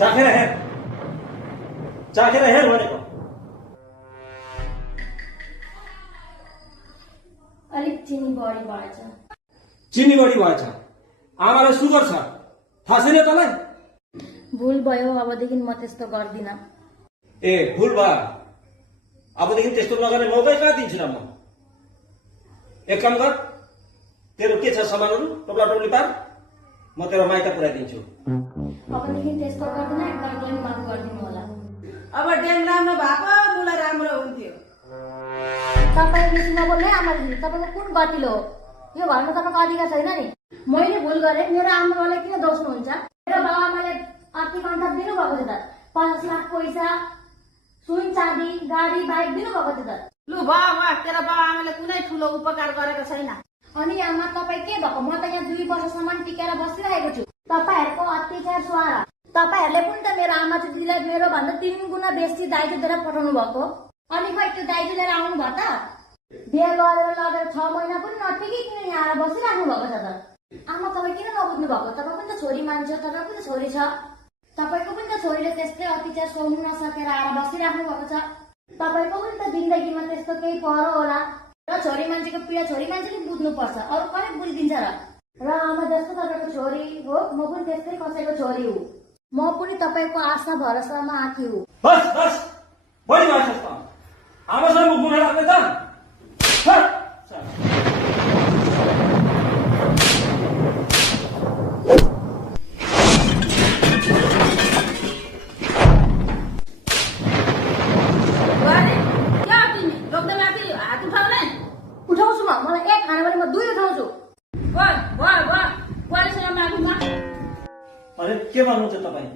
चाखेर हेर भनेको। अलिक चिनी बढी भएछ। चिनी बढी भएछ, आमालाई सुगर छ, थाहा छैन तँलाई? भुल भयो, अबदेखि म त्यस्तो गर्दिन। ए भुल भयो, अबदेखि त्यस्तो नगर्ने मौकै कहाँ दिन्छु र म। एक काम गर, तेरो के छ सामानहरू टोप्ला टोप्ली पार, म तेरो माइत पुऱ्याइदिन्छु। अबदेखि त्यस्तो गर्दिन, एकबारलाई माफ गरिदिनु होला। अब डेम राम्रो भएको मलाई राम्रो हुन्थ्यो। तपाईँ बेसी नबोल्नु है आमा दिदी, तपाईँको कुन गतिलो हो? यो घरमा तपाईँको अधिकार छैन नि। मैले भुल गरेँ, मेरो आमाबाबालाई किन दोस्नुहुन्छ? मेरो बाबा आमाले आर्थिक अनुदान दिनुभएको थियो त, 50 लाख पैसा, सुन चाँदी, गाडी बाइक दिनुभएको थियो त। लु भयो, तेरो बाबा आमाले कुनै ठुलो उपकार गरेको छैन। अनि आमा तपाईँ के भएको? म त यहाँ 2 वर्षसम्म टिकेर बसिरहेको छु। तपाईँहरूको अत्याचार सुहारा। तपाईँहरूले पनि त मेरो आमा दिदीलाई मेरो भन्दा 3 गुणा बेसी दाइजो दिएर पठाउनु भएको। अनि खै त्यो दाइजो लिएर आउनु भयो त? बिहे गरेर लगेर 6 महिना पनि नटिकिकन यहाँ आएर बसिराख्नु भएको छ त। आमा तपाईँ किन नबुझ्नु भएको? तपाईँ पनि त छोरी मान्छे, तपाईँ पनि त छोरी छ। तपाईँको पनि त छोरीले त्यस्तै अत्याचार सहनु नसकेर आएर बसिराख्नु भएको छ। तपाईँको पनि त जिन्दगीमा त्यस्तो केही परो होला र छोरी मान्छेको पीडा छोरी मान्छेले बुझ्नुपर्छ, अरू कसले बुझिदिन्छ र? र आमा जस्तो तपाईँको छोरी हो, म पनि त्यस्तै कसैको छोरी हो। म पनि तपाईँको आशा भरोसामा आँखी हो। बस बस, बढी भएछ त, आमासँग मुख गुना लाग्दै त। उठाउँछु म, मलाई 1 खाने भने म 2 उठाउँछु। अरे के भन्नुहुन्छ तपाईँ?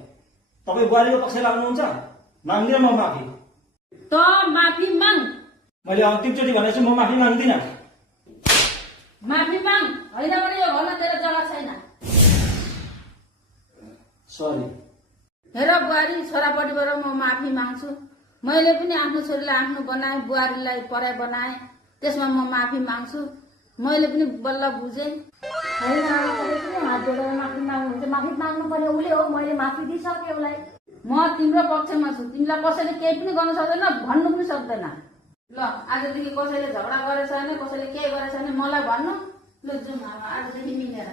तपाईँ बुहारीको पक्ष लाग्नुहुन्छ? माग्दिनँ म माफी। त माफी माग। मैले अन्तिमचोटि भनेछु, म माफी माग्दिनँ। माफी माग, होइन भने यो घरमा तेरो जग्गा छैन। सरी। हेर बुहारी, छोरापट्टिबाट म माफी माग्छु। मैले पनि आफ्नो छोरीलाई आफ्नो बनाएँ, बुहारीलाई पराई बनाएँ, त्यसमा म माफी माग्छु। मैले पनि बल्ल बुझेँ। होइन आमा, तपाईँ पनि हात जोडेर माफी माग्नुहुन्छ। माफी माग्नु पर्ने उसले हो, मैले माफी दिइसकेँ उसलाई। म तिम्रो पक्षमा छु। तिमीलाई कसैले केही पनि गर्न सक्दैन, भन्नु पनि सक्दैन। ल आजदेखि कसैले झगडा गरेछ भने, कसैले के गरेछ भने मलाई भन्नु। ल जाउँ आजदेखि मिलेर।